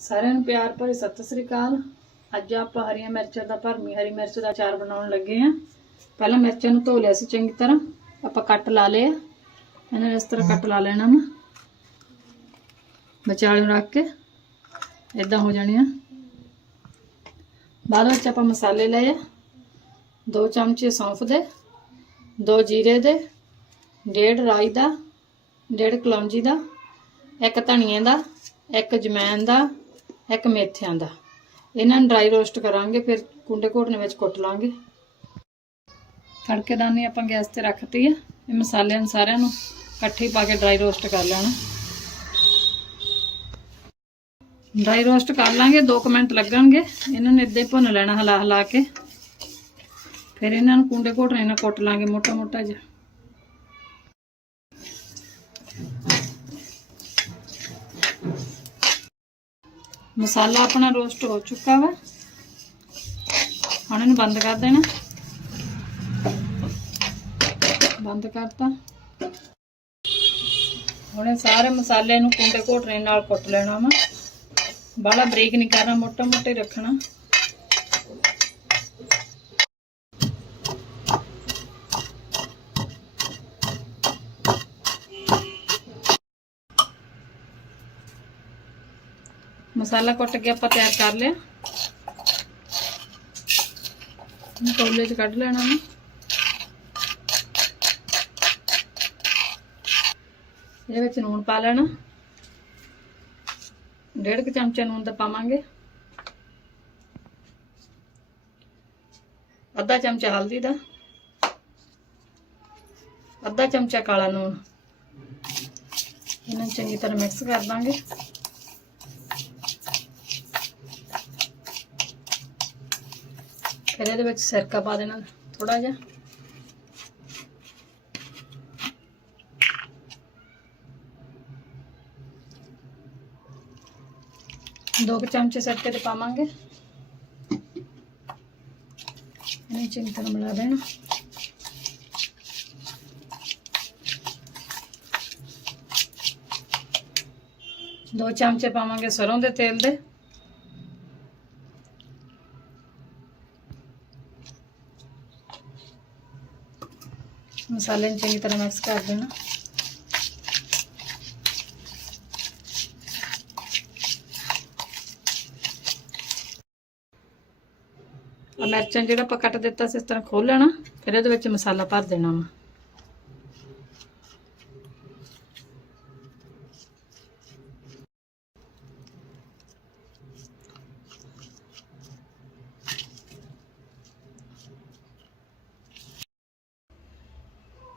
ਸਾਰਿਆਂ ਨੂੰ ਪਿਆਰ ਭਰੀ ਸਤਿ ਸ੍ਰੀ ਅਕਾਲ ਅੱਜ ਆਪਾਂ ਹਰੀਆਂ ਮਿਰਚਾਂ ਦਾ ਭਰਮੀ ਹਰੀ ਮਿਰਚ ਦਾ ਅਚਾਰ ਬਣਾਉਣ ਲੱਗੇ ਆ ਪਹਿਲਾਂ ਮਿਰਚਾਂ ਨੂੰ ਧੋ ਲਿਆ ਸੀ ਚੰਗੀ ਤਰ੍ਹਾਂ ਆਪਾਂ ਕੱਟ ਲਾ ਲਏ ਇਹਨਾਂ ਇਸ ਤਰ੍ਹਾਂ ਕੱਟ ਲਾ ਲੈਣਾ ਮੈਂ ਵਿਚਾਲੇ ਨੂੰ ਰੱਖ ਕੇ ਇਦਾਂ ਹੋ ਜਾਣੀਆਂ ਬਾਅਦ ਵਿੱਚ ਆਪਾਂ ਮਸਾਲੇ ਲਏ ਆ ਦੋ ਚਮਚੇ ਸੌਂਫ ਦੇ ਦੋ ਜੀਰੇ ਦੇ ਡੇਢ ਰਾਈ ਦਾ ਡੇਢ ਕਲੌਂਜੀ ਦਾ ਇੱਕ ਧਨੀਏ ਦਾ ਇੱਕ ਜਮੈਨ ਦਾ ਇੱਕ ਮੇਥਿਆਂ ਦਾ ਇਹਨਾਂ ਨੂੰ ਡਰਾਈ ਰੋਸਟ ਕਰਾਂਗੇ ਫਿਰ ਕੁੰਡੇ ਘੋਟਣੇ ਵਿੱਚ ਕੁੱਟ ਲਾਂਗੇ ਤੜਕੇਦਾਨੀ ਆਪਾਂ ਗੈਸ ਤੇ ਰੱਖਤੀ ਆ ਇਹ ਮਸਾਲਿਆਂ ਸਾਰਿਆਂ ਨੂੰ ਇਕੱਠੇ ਪਾ ਕੇ ਡਰਾਈ ਰੋਸਟ ਕਰ ਲੈਣਾ ਡਰਾਈ ਰੋਸਟ ਕਰ ਲਾਂਗੇ 2 ਮਿੰਟ ਲੱਗਣਗੇ ਇਹਨਾਂ ਨੂੰ ਇਦਾਂ ਹੀ ਭੁੰਨ ਲੈਣਾ ਹਲਾ ਹਲਾ ਕੇ ਫਿਰ ਇਹਨਾਂ ਨੂੰ ਕੁੰਡੇ ਘੋਟਣੇ ਨਾਲ ਕੁੱਟ ਲਾਂਗੇ ਮੋਟਾ ਮੋਟਾ ਜਿਹਾ ਮਸਾਲਾ ਆਪਣਾ ਰੋਸਟ ਹੋ ਚੁੱਕਾ ਵਾ ਹੁਣ ਇਹਨੂੰ ਬੰਦ ਕਰ ਦੇਣਾ ਬੰਦ ਕਰਤਾ ਹੁਣ ਸਾਰੇ ਮਸਾਲੇ ਨੂੰ ਕੁੰਡੇ ਘੋਟਰੇ ਨਾਲ ਕੁੱਟ ਲੈਣਾ ਵਾ ਬਾਲਾ ਬ੍ਰੇਕ ਨਹੀਂ ਕਰਨਾ ਮੋਟਾ ਮੋਟੇ ਰੱਖਣਾ ਮਸਾਲਾ ਕੁੱਟ ਕੇ ਆਪਾਂ ਤਿਆਰ ਕਰ ਲਿਆ ਨੂੰ ਕੌਲੇ 'ਚ ਕੱਢ ਲੈਣਾ ਨੂੰ ਇਹਦੇ ਵਿੱਚ ਨੂਣ ਪਾ ਲੈਣਾ ਡੇਢ ਕ ਚਮਚਾ ਨੂਣ ਦਾ ਪਾਵਾਂਗੇ ਅੱਧਾ ਚਮਚਾ ਹਲਦੀ ਦਾ ਅੱਧਾ ਚਮਚਾ ਕਾਲਾ ਨੂਣ ਇਹਨਾਂ ਚੰਗੀ ਤਰ੍ਹਾਂ ਮਿਕਸ ਕਰ ਦਾਂਗੇ ਫਿਰ ਇਹਦੇ ਵਿੱਚ ਸਿਰਕਾ ਪਾ ਦੇਣਾ ਥੋੜਾ ਜਿਹਾ ਦੋ ਚਮਚੇ ਸਿਰਕੇ ਦੇ ਪਾਵਾਂਗੇ ਇਹਨੂੰ ਚੰਗੀ ਤਰ੍ਹਾਂ ਮਿਲਾ ਦੇਣਾ ਦੋ ਚਮਚੇ ਪਾਵਾਂਗੇ ਸਰੋਂ ਦੇ ਤੇਲ ਦੇ ਮਸਾਲੇ ਨੂੰ ਚੰਗੀ ਤਰ੍ਹਾਂ ਮਿਕਸ ਕਰ ਦੇਣਾ ਆ ਮਿਰਚਾਂ ਜਿਹੜਾ ਆਪਾਂ ਕੱਟ ਦਿੱਤਾ ਸੀ ਇਸ ਤਰ੍ਹਾਂ ਖੋਲ ਲੈਣਾ ਫਿਰ ਇਹਦੇ ਵਿੱਚ ਮਸਾਲਾ ਭਰ ਦੇਣਾ ਵਾ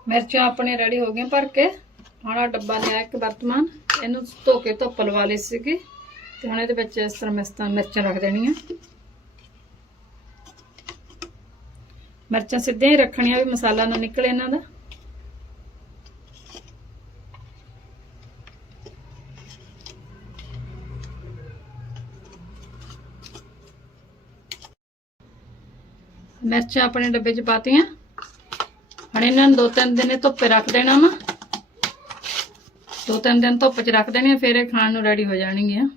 ਮਿਰਚਾਂ ਆਪਣੇ ਰੈਡੀ ਹੋ ਗਈਆਂ ਭਰ ਕੇ ਹੁਣ ਡੱਬਾ ਲਿਆ ਇੱਕ ਵਰਤਮਾਨ ਇਹਨੂੰ ਧੋ ਕੇ ਧੁੱਪ ਲਵਾ ਲਈ ਸੀਗੀ ਤੇ ਹੁਣ ਇਹਦੇ ਵਿੱਚ ਇਸ ਤਰ੍ਹਾਂ ਮਿਸਤਾਂ ਮਿਰਚਾਂ ਰੱਖ ਦੇਣੀਆਂ ਮਿਰਚਾਂ ਸਿੱਧੀਆਂ ਹੀ ਰੱਖਣੀਆਂ ਵੀ ਮਸਾਲਾ ਨਾ ਨਿਕਲੇ ਇਹਨਾਂ ਦਾ ਮਿਰਚਾਂ ਆਪਣੇ ਡੱਬੇ 'ਚ ਪਾਤੀਆਂ ਹੁਣ ਇਹਨਾਂ ਨੂੰ ਦੋ ਤਿੰਨ ਦਿਨ ਧੁੱਪੇ ਰੱਖ ਦੇਣਾ ਵਾ ਦੋ ਤਿੰਨ ਦਿਨ ਧੁੱਪੇ 'ਚ ਰੱਖ ਦੇਣੀ ਫਿਰ ਇਹ ਖਾਣ ਨੂੰ ਰੈਡੀ ਹੋ ਜਾਣਗੀਆਂ